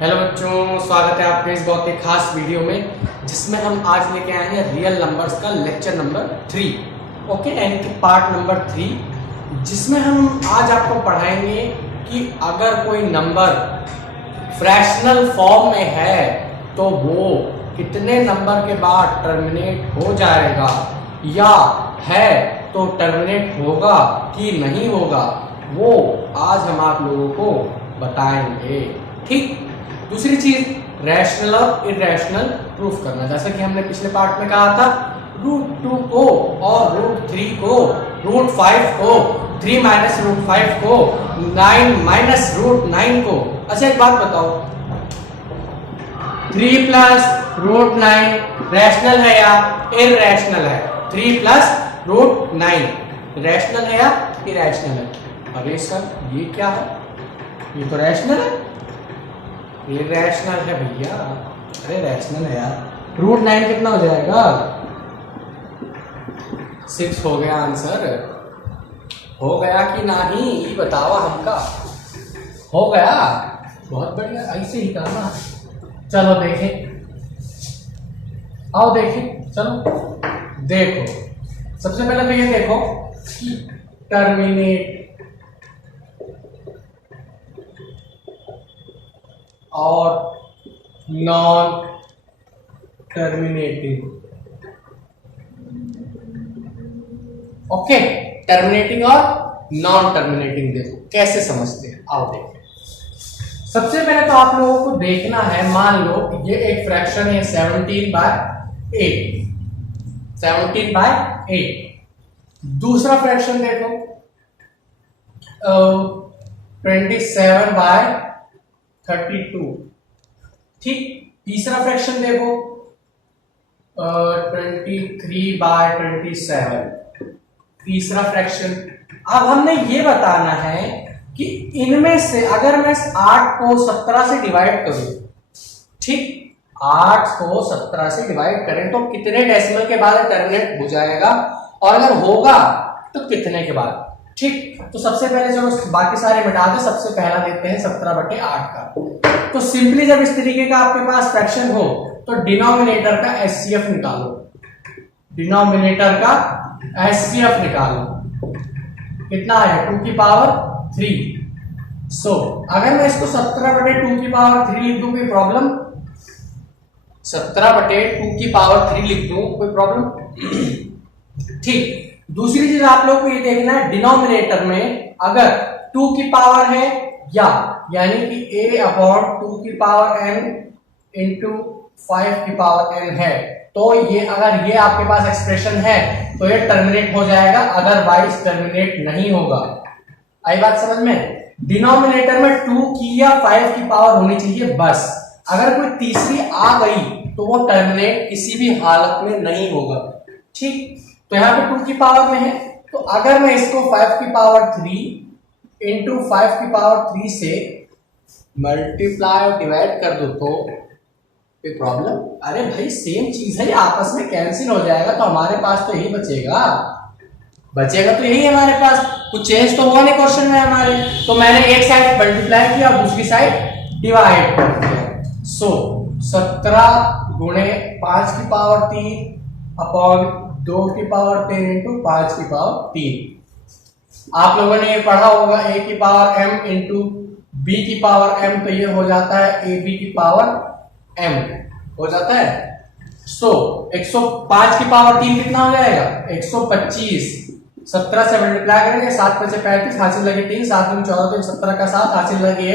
Hello बच्चों, स्वागत है आपके इस बहुत ही खास वीडियो में जिसमें हम आज लेके आए हैं रियल नंबर्स का लेक्चर नंबर 3। ओके, यानी कि पार्ट नंबर 3, जिसमें हम आज आपको पढ़ाएंगे कि अगर कोई नंबर फ्रैक्शनल फॉर्म में है तो वो कितने नंबर के बाद टर्मिनेट हो जाएगा, या है तो टर्मिनेट होगा कि नहीं होगा, वो आज हम आप लोगों को बताएंगे। ठीक। दूसरी चीज, रैशनल और इरेशनल प्रूफ करना, जैसा कि हमने पिछले पार्ट में कहा था, √2 को और √3 को, √5 को, 3 माइनस √5 को, 9 माइनस √9 को। अच्छा एक बात बताओ, 3 प्लस √9 रैशनल है या इरेशनल है? 3 प्लस √9 रैशनल है या इरेशनल है? अरे सर ये क्या है, ये तो रैशनल है। ये रैशनल है भैया, अरे रैशनल है यार। √9 कितना हो जाएगा? 6 हो गया आंसर। हो गया कि नहीं ये बताओ हमका। हो गया, बहुत बढ़िया, ऐसे ही करना। चलो देखें, आओ देखें, चलो देखो। सबसे पहले तो ये देखो कि टर्मिनेट और नॉन टर्मिनेटिंग। ओके, टर्मिनेटिंग और नॉन टर्मिनेटिंग देखो कैसे समझते हैं, आओ देखें। सबसे पहले तो आप लोगों को देखना है, मान लो ये एक फ्रैक्शन है 17/8, 17/8। दूसरा फ्रैक्शन देखो 27/32। ठीक। तीसरा फ्रैक्शन देखो 23/27। तीसरा फ्रैक्शन। अब हमने ये बताना है कि इनमें से अगर मैं 8 को 17 से डिवाइड करूं, ठीक, 8 को 17 से डिवाइड करें तो कितने डेसिमल के बाद टर्मिनेट हो जाएगा, और अगर होगा तो कितने के बाद। ठीक। तो सबसे पहले चलो बाकी सारे मिटा दे, सबसे पहला देखते हैं 17/8 का। तो सिंपली जब इस तरीके का आपके पास फ्रैक्शन हो तो डिनोमिनेटर का एचसीएफ निकालो, डिनोमिनेटर का एचसीएफ निकालो। कितना है? 2 की पावर 3। सो अगर मैं इसको 17/2 की पावर 3 लिख दूं, कोई प्रॉब्लम? 17/2 की पावर 3 लिख दूं, कोई प्रॉब्लम? ठीक। दूसरी चीज आप लोग को ये देखना है, डिनोमिनेटर में अगर 2 की पावर है, या यानी कि a/2 की पावर n इंटू 5 की पावर n है, तो ये अगर ये आपके पास एक्सप्रेशन है तो ये टर्मिनेट हो जाएगा, अदरवाइज टर्मिनेट नहीं होगा। आई बात समझ में? डिनोमिनेटर में 2 की या 5 की पावर होनी चाहिए बस। अगर कोई तीसरी आ गई तो वो टर्मिनेट किसी भी हालत में नहीं होगा। ठीक। तो यहाँ पे 2 की पावर में है, तो अगर मैं इसको 5 की पावर 3 इंटू 5 की पावर 3 से मल्टीप्लाई और डिवाइड कर दो तो कोई प्रॉब्लम? अरे भाई सेम चीज है, आपस में कैंसिल हो जाएगा, तो हमारे पास तो यही बचेगा। बचेगा तो यही हमारे पास, कुछ चेंज तो हुआ नहीं क्वेश्चन में हमारे। तो मैंने एक साइड मल्टीप्लाई किया और दूसरी साइड डिवाइड कर दिया। सो 17 गुणे 5 की पावर 3 अपॉन 2 की पावर 10 इंटू 5 की पावर 3। आप लोगों ने ये पढ़ा होगा a की पावर m इंटू b की पावर m, तो ये हो जाता है ab की पावर m हो जाता है। सो 105 की पावर 3 कितना हो जाएगा? 125। 17 से मल्टीप्लाई करेंगे, 7 5 35, हासिल लगे 3, 7 में 14, तो 17 का 7 हासिल लगे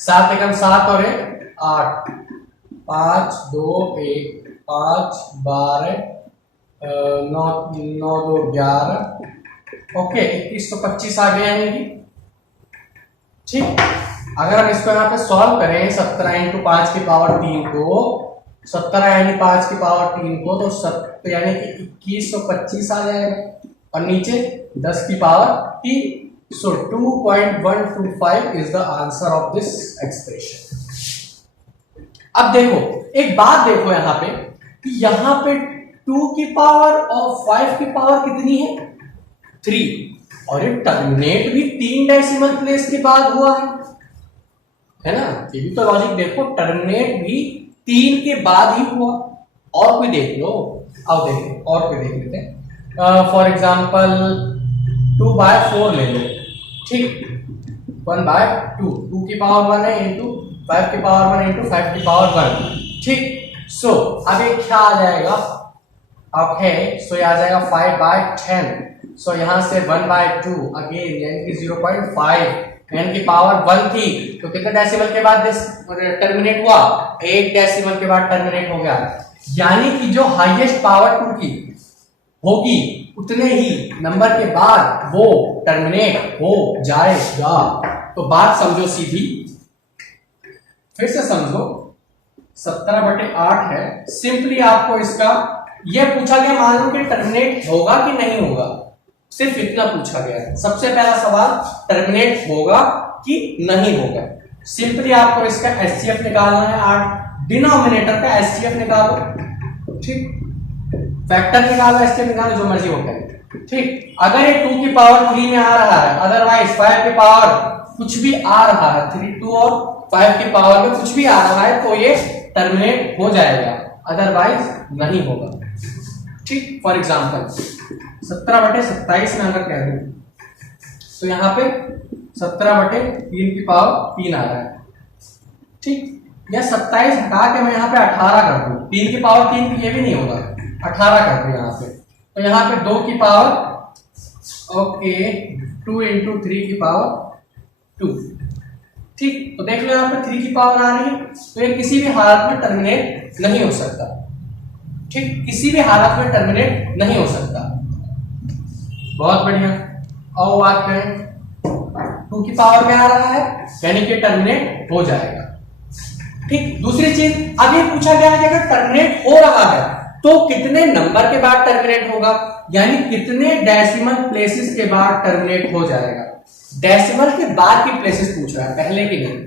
7 एकम 7 और 8, 5 2 1 5 12 9 9 2 11। ओके, 21 तो 25 आ गया है। ठीक। अगर हम इसको यहाँ पे सॉल्व करें 17 इंटू 5 की पावर 3 को, 17 यानी 5 की पावर 3 को, तो यानी कि 2125 आ जाएगा, और नीचे 10 की power 3। So 2.125 is the answer of this expression. अब देखो एक बात, देखो यहाँ पे कि यहाँ पे 2 की पावर और 5 की पावर कितनी है? 3, और ये टर्मिनेट भी 3 डेसिमल प्लेस के बाद हुआ है। है ना। ये भी तो लॉजिक देखो, टर्मिनेट भी 3 के बाद ही हुआ। और कोई देख लो, अब देखें और कोई देख लेते हैं। फॉर एग्जाम्पल 2/4 ले लो, ठीक, 1/2, 2 की पावर 1 है इंटू 5 की पावर 1 इंटू 5 की पावर 1, ठीक। सो अब ये क्या आ जाएगा, ओके, सो ये आ जाएगा 5/10। सो यहां से 1/2 अगेन यानी कि 0.5 n की पावर 1 थी, तो कितने डेसिमल के बाद टर्मिनेट हुआ, 1 डेसिमल के बाद टर्मिनेट हो गया। यानी कि जो हाईएस्ट पावर 2 की होगी उतने ही नंबर के बाद वो टर्मिनेट हो जाएगा। तो बात समझो सीधी, फिर से समझो, 17/8 है। सिंपली आपको इसका ये पूछा गया, मान लो कि टर्मिनेट होगा कि नहीं होगा, सिर्फ इतना पूछा गया है। सबसे पहला सवाल टर्मिनेट होगा कि नहीं होगा। सिंपली आपको इसका एचसीएफ निकालना है, 8 डिनोमिनेटर का एचसीएफ निकालो, ठीक, फैक्टर निकालो, एचसीएफ निकालो, जो मर्जी हो करे, ठीक। अगर ये 2 की पावर 3 में आ रहा है, अदरवाइज 5 की पावर कुछ भी आ रहा है, 3, 2 और 5 की पावर में कुछ भी आ रहा है, तो ये टर्मिनेट हो जाएगा, अदरवाइज नहीं होगा, ठीक। फॉर एग्जाम्पल 17/27 में अगर कह दूं तो यहाँ पे 17/3 की पावर 3 आ रहा है, ठीक। या 27 हटा के मैं यहाँ पे 18 कर दूं, 3 की पावर 3 ये भी नहीं होगा, 18 कर दूं यहाँ पे, तो यहाँ पे 2 की पावर, ओके, 2 इंटू 3 की पावर 2, ठीक। तो देख लो यहाँ पे 3 की पावर आ रही है, तो ये किसी भी हालत में टर्मिनेट नहीं हो सकता, ठीक, किसी भी हालत में टर्मिनेट नहीं हो सकता। बहुत बढ़िया। और बात करें 2 की पावर में आ रहा है, यानी कि टर्मिनेट हो जाएगा, ठीक। दूसरी चीज, अब ये पूछा गया है कि अगर टर्मिनेट हो रहा है तो कितने नंबर के बाद टर्मिनेट होगा, यानी कितने डेसिमल प्लेसेस के बाद टर्मिनेट हो जाएगा। डेसिमल के बाद की प्लेसेस पूछ रहा है, पहले की नहीं।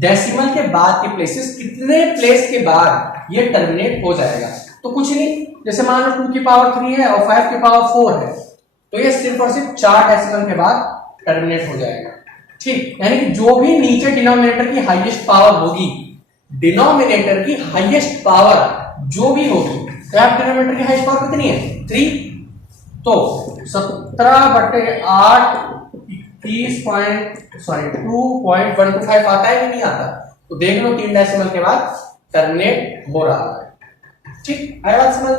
डेसिमल के बाद की प्लेसेस, कितने प्लेस के बाद ये टर्मिनेट हो जाएगा। तो कुछ नहीं, जैसे मान लो 2 की पावर 3 है और 5 की पावर 4 है, तो ये सिर्फ और सिर्फ 4 डेसिमल के बाद टर्मिनेट हो जाएगा, ठीक। यानी कि जो भी नीचे डिनोमिनेटर की हाईएस्ट पावर होगी, डिनोमिनेटर की हाईएस्ट पावर जो भी होगी, तो आप डिनोमिनेटर की हाईएस्ट पावर कितनी है, 3, तो 17/8 2.125 आता है कि नहीं आता, तो देख लो 3 डेसिमल के बाद टर्मिनेट हो रहा है, ठीक। आई बात समझ।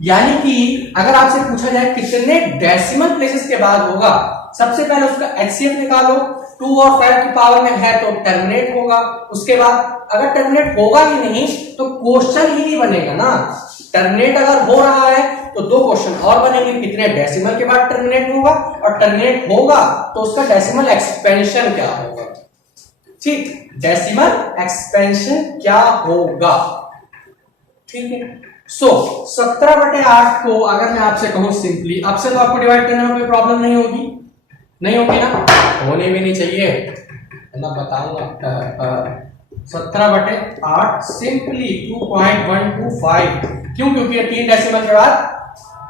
यानी कि अगर आपसे पूछा जाए कितने डेसिमल प्लेसेस के बाद होगा, सबसे पहले उसका एचसीएफ निकालो, 2 और 5 की पावर में है तो टर्मिनेट होगा। उसके बाद अगर टर्मिनेट होगा ही नहीं तो क्वेश्चन ही नहीं बनेगा ना। टर्मिनेट अगर हो रहा है तो 2 क्वेश्चन और बनेंगे, कितने डेसिमल के बाद टर्मिनेट होगा, और टर्मिनेट होगा तो उसका डेसिमल एक्सपेंशन क्या होगा, ठीक, डेसिमल एक्सपेंशन क्या होगा, ठीक है। सो 17/8 को अगर मैं आपसे कहूं सिंपली, आपसे तो आपको डिवाइड करने में कोई प्रॉब्लम नहीं होगी, नहीं होगी ना, होने भी नहीं चाहिए, मैं बताऊंगा। 17/8 सिंपली 2.125, क्यों, क्योंकि ये 3 डेसिमल के बाद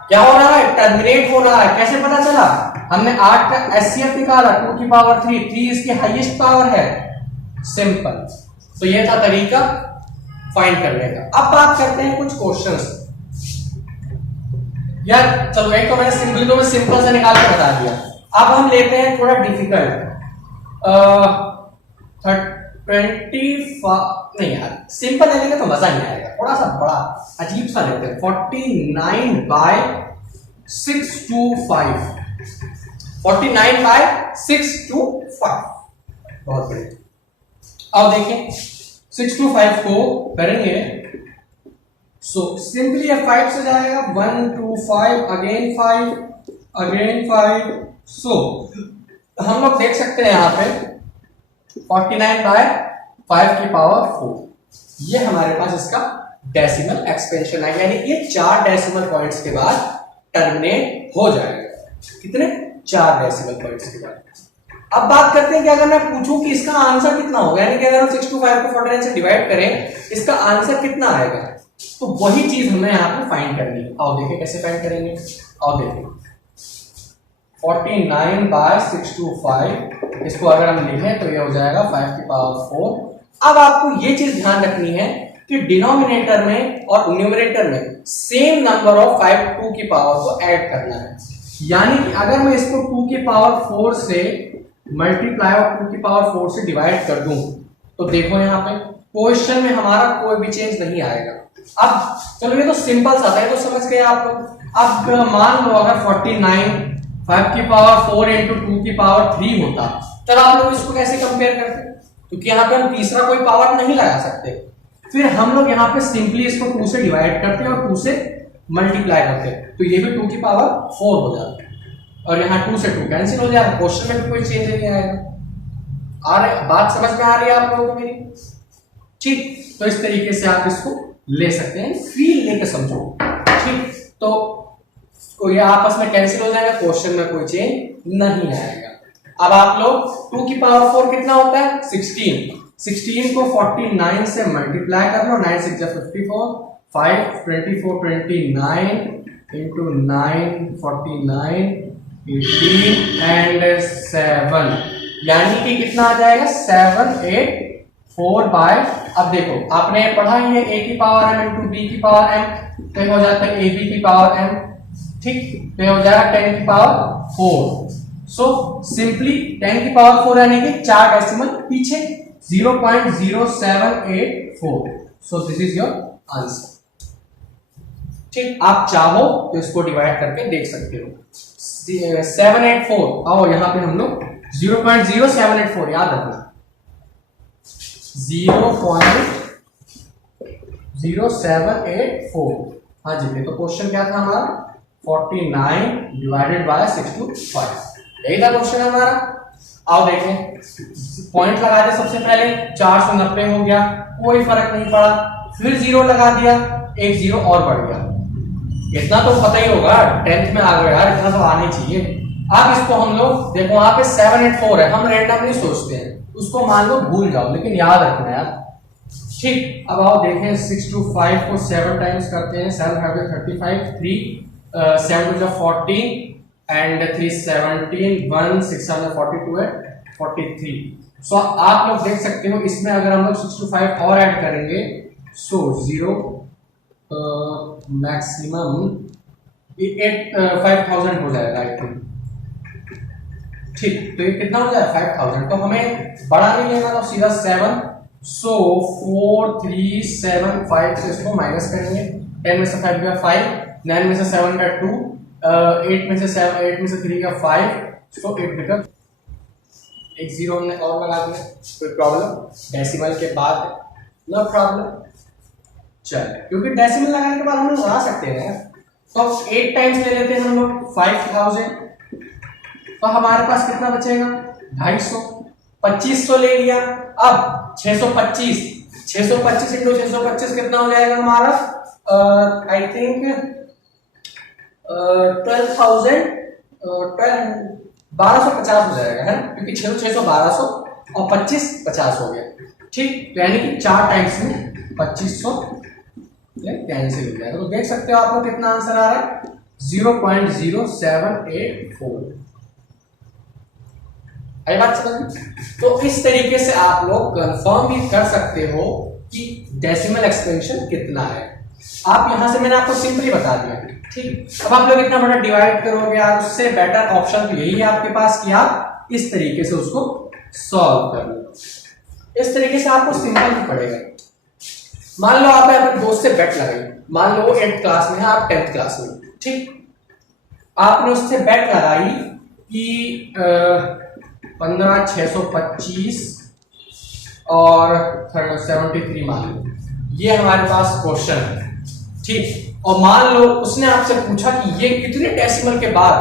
क्या हो रहा है, टर्मिनेट हो रहा है। कैसे पता चला, हमने 8 का एचसीएफ निकाला, 2 की पावर 3 इसकी हाईएस्ट पावर है, सिंपल। तो ये था तरीका फाइंड करने का। अब बात करते हैं कुछ क्वेश्चंस। यार चलो, एक तो मैंने सिंपल से निकाल के बता दिया, अब हम लेते हैं थोड़ा डिफिकल्ट। 25 नहीं यार, सिंपल लेंगे तो मजा नहीं आएगा, थोड़ा सा बड़ा अजीब सा लेते हैं। 49/625 बहुत बढ़िया। अब देखें 625 को करेंगे, सो सिंपली 5 से जाएगा, 1 2 5 अगेन 5 सो हम लोग देख सकते हैं यहाँ पे 49/5 की पावर 4, ये हमारे पास इसका डेसिमल एक्सपेंशन है, यानी ये 4 डेसिमल पॉइंट्स के बाद टर्मिनेट हो जाएगा। कितने, 4 डेसिमल पॉइंट्स के बाद। अब बात करते हैं कि अगर मैं पूछूं कि इसका आंसर कितना होगा, यानी कि अगर हम 625 को 49 से डिवाइड करें, इसका आंसर कितना आएगा, तो वही चीज हमें यहाँ पे फाइंड करनी है। आओ देखें कैसे फाइंड करेंगे, आओ देखें 49/625, इसको अगर हम लिखें तो ये हो जाएगा 5 की पावर 4। अब आपको ये चीज ध्यान रखनी है कि डिनोमिनेटर में और न्यूमरेटर में सेम नंबर ऑफ 5 2 की पावर को ऐड करना है। यानी कि अगर मैं इसको 2 की पावर 4 से मल्टीप्लाई और 2 की पावर 4 से डिवाइड कर दूं तो देखो यहाँ पे क्वेश्चन में हमारा कोई भी चेंज नहीं आएगा। अब चलो ये तो सिंपल सा था, ये तो समझ गए आप लोग। अब मान लो अगर 49 5 की पावर 4 इंटू 2 की पावर 3 होता, तब आप लोग इसको कैसे कंपेयर करते? क्योंकि यहाँ पे हम तीसरा कोई पावर नहीं लगा सकते। फिर हम लोग यहाँ पे सिंपली इसको 2 से डिवाइड करते हैं और 2 से मल्टीप्लाई करते हैं, तो ये भी 2 की पावर 4 हो जाता है और यहाँ 2 से 2 कैंसिल हो जाएगा। क्वेश्चन में भी कोई चेंज नहीं आएगा। बात समझ में आ रही है आप लोगों को मेरी? ठीक, तो इस तरीके से आप इसको ले सकते हैं, फील लेके समझो। ठीक, तो ये आपस में कैंसिल हो जाएगा, क्वेश्चन में कोई चेंज नहीं आएगा। अब आप लोग 2 की पावर 4 कितना होता है? 16 को 49 से मल्टीप्लाई कर लो, 9 6 54, 5 24 29 इंटू 9 49 18 एंड 7, यानी कि कितना आ जाएगा? 784 अब देखो आपने पढ़ा ही है a की पावर m इंटू b की पावर m, तो हो जाता है ab की पावर m। ठीक, तो हो जाएगा 10 की पावर 4। सो सिंपली 10 की पावर 4 यानी कि 4 डेसिमल पीछे 0.0784। So this is your answer. ठीक, आप चाहो तो इसको डिवाइड करके देख सकते हो। 784 आओ यहाँ पे हम लोग 0.0784 याद रखना, 0.0784। हाँ जी, तो क्वेश्चन क्या था हमारा? 49 डिवाइडेड बाय 625, यही था क्वेश्चन हमारा। आओ देखें, पॉइंट लगा दे सबसे पहले, 490 हो गया, कोई फर्क नहीं पड़ा। फिर 0 लगा दिया, एक 0 और बढ़ गया। इतना तो पता ही होगा, 10th में आ गए यार, इतना तो आना चाहिए। अब इसको हम लोग देखो, वहां पे 784 है, हम रैंडमली सोचते हैं, उसको मान लो भूल जाओ, लेकिन याद रखना यार। ठीक, अब आओ देखें, 625 को 7 टाइम्स करते हैं, 7 35 3 7 to 14 एंड 3 17 1 642 है 43। सो आप लोग देख सकते हो, इसमें अगर हम लोग 625 और ऐड करेंगे सो 0 मैक्सिमम 5000 हो जाएगा आई थिंक। ठीक, तो ये कितना हो जाएगा? 5000। तो हमें बड़ा नहीं लेना, तो सीधा 7। सो 4 3 7 5 से इसको माइनस करेंगे। 10 में से 5 गया 5, 9 में से 7 का 2, 8 में से 3 का 5। सो इट बिकम एक 0 हमने और लगा दिया, कोई प्रॉब्लम? डेसिमल के बाद नो प्रॉब्लम। चलिए, क्योंकि डेसिमल लगाने के बाद हम लोग लगा सकते हैं, तो 8 टाइम्स ले लेते हैं हम लोग 5000, तो हमारे पास कितना बचेगा? 250। 2500 ले लिया। अब 625 इंटू 625 कितना हो जाएगा हमारा? आई थिंक 1250 हो जाएगा, है ना? क्योंकि 600 1200 और 25 50 हो गया। ठीक, तो यानी कि 4 टाइम्स में 2500 कैंसिल हो जाएगा। तो देख सकते हो आप लोग कितना आंसर आ रहा है? 0.0784। आई बात समझ में? तो इस तरीके से आप लोग कंफर्म भी कर सकते हो कि डेसिमल एक्सपेंशन कितना है। आप यहां से मैंने आपको सिंपली बता दिया। ठीक, अब आप लोग इतना बड़ा डिवाइड करोगे यार, उससे बेटर ऑप्शन तो यही है आपके पास कि आप इस तरीके से उसको सॉल्व कर लो। इस तरीके से आपको सिंपल भी पड़ेगा। मान लो आप अपने दोस्त से बेट लगाई, मान लो वो 8th क्लास में है, आप 10th क्लास में। ठीक, आपने उससे बेट लगाई कि 15,625 और 73 मान लो, ये हमारे पास क्वेश्चन है। ठीक, और मान लो उसने आपसे पूछा कि ये कितने डेसिमल के बाद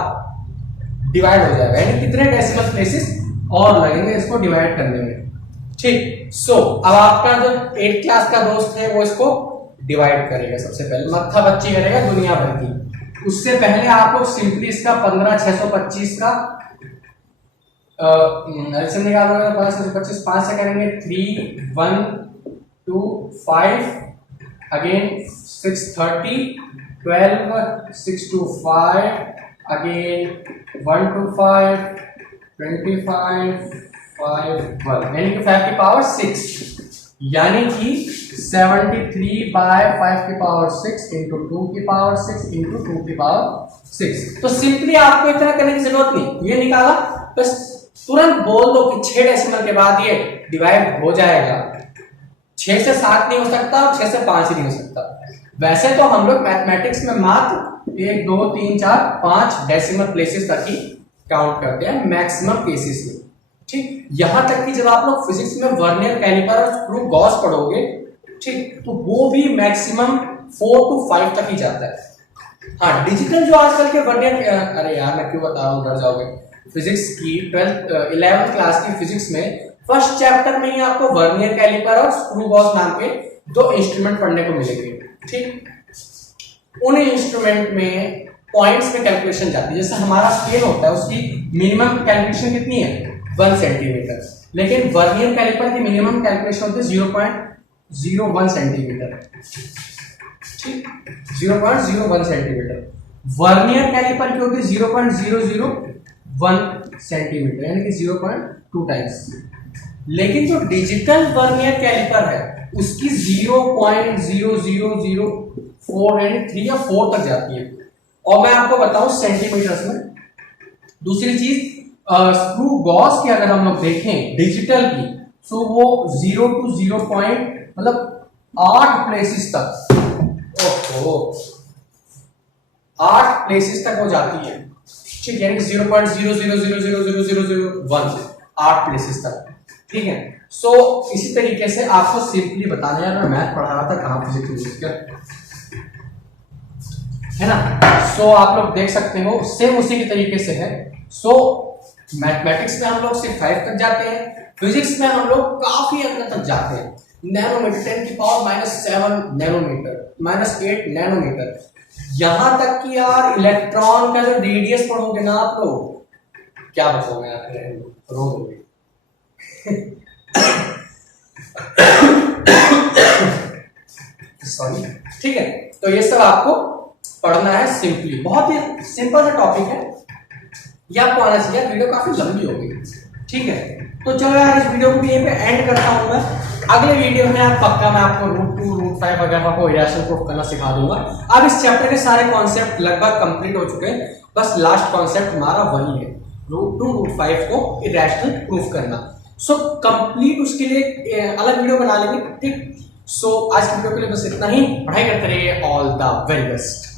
डिवाइड हो जाएगा, यानी कितने डेसिमल प्लेसेस और लगेंगे इसको डिवाइड करने में। ठीक, सो अब आपका जो 8th क्लास का दोस्त है वो इसको डिवाइड करेगा। सबसे पहले मत्था बच्ची करेगा दुनिया भर की। उससे पहले आप लोग सिंपली इसका 15,625 का एलसीएम निकालोगे तो 15,625 5 से करेंगे 3 1 2 5 अगेन 630 12 625 अगेन 1 to 5 25 5 1 यानी कि 5 की पावर 6 यानी कि 73 बाय 5 की पावर 6 इंटू 2 की पावर 6 इंटू 2 की पावर 6। तो सिंपली आपको इतना करने की जरूरत नहीं, ये निकाला बस तुरंत बोल दो कि 6 डेसिमल के बाद ये डिवाइड हो जाएगा। 6 से 7 नहीं हो सकता और 6 से 5 ही नहीं हो सकता। वैसे तो हम लोग मैथमेटिक्स में मात्र 1 2 3 4 5 डेसिमल प्लेसेस तक ही काउंट करते हैं मैक्सिमम केसेस में, ठीक। यहां तक कि जब आप लोग फिजिक्स में वर्नियर कैलिपर और स्क्रू गॉस पढ़ोगे, ठीक, तो वो भी मैक्सिमम 4 to 5 तक ही जाता है। हाँ, डिजिटल जो आजकल के वर्नियर, अरे यार मैं क्यों बता रहा हूँ, डर जाओगे। फिजिक्स की 11th क्लास की फिजिक्स में फर्स्ट चैप्टर में ही आपको वर्नियर कैलिपर और स्क्रू गॉस नाम के 2 इंस्ट्रूमेंट पढ़ने को मिलेंगे, ठीक। उन इंस्ट्रूमेंट में पॉइंट्स में कैलकुलेशन जाती है। जैसे हमारा स्केल होता है उसकी मिनिमम कैलकुलेशन कितनी है 1 सेंटीमीटर, लेकिन वर्नियर कैलिपर की मिनिमम कैलकुलेशन होती है 0.01 सेंटीमीटर, ठीक, 0.01 सेंटीमीटर। वर्नियर कैलिपर की होती है 0.001 सेंटीमीटर यानी कि 0.2 टाइम्स। लेकिन जो डिजिटल वर्नियर कैलिपर है उसकी 0.0004 यानी 3 या 4 तक जाती है। और मैं आपको बताऊं सेंटीमीटर्स में। दूसरी चीज स्क्रू गॉस की अगर हम लोग देखें डिजिटल की, तो वो 0 to 0 पॉइंट मतलब 8 प्लेसेस तक, ओहो 8 प्लेसेस तक हो जाती है, ठीक, यानी कि 0.00000001 8 प्लेसेस तक, ठीक है। सो इसी तरीके से आपको सिंपली बताना है, मैं मैथ पढ़ा रहा था कहां फिजिक्स है ना। सो आप लोग देख सकते हो सेम उसी के तरीके से है। सो मैथमेटिक्स में हम लोग सिर्फ 5 तक जाते हैं, फिजिक्स में हम लोग काफी अंदर तक जाते हैं, नैनोमीटर 10 की पावर -7 नैनोमीटर -8 नैनोमीटर, यहां तक कि यार इलेक्ट्रॉन का जो रेडियस पढ़ोगे ना आप लोग, क्या बताओ मैं आपको, रो दोगे। सॉरी, ठीक है। तो ये सब आपको पढ़ना है सिंपली, बहुत ही सिंपल सा टॉपिक है, ये आपको आना चाहिए। वीडियो काफी लंबी हो गई, ठीक है। तो चलो यार इस वीडियो को भी यहीं पे एंड करता हूं मैं। अगले वीडियो में आप पक्का मैं आपको √2 √5 वगैरह को इरेशनल प्रूफ करना सिखा दूंगा। अब इस चैप्टर के सारे कॉन्सेप्ट लगभग कंप्लीट हो चुके हैं, बस लास्ट कॉन्सेप्ट हमारा वही है, √2 √5 को इरेशनल प्रूफ करना। सो कंप्लीट उसके लिए अलग वीडियो बना लेंगे, ठीक। सो आज की वीडियो के लिए बस इतना ही। पढ़ाई करते रहिए, ऑल द वेरी बेस्ट।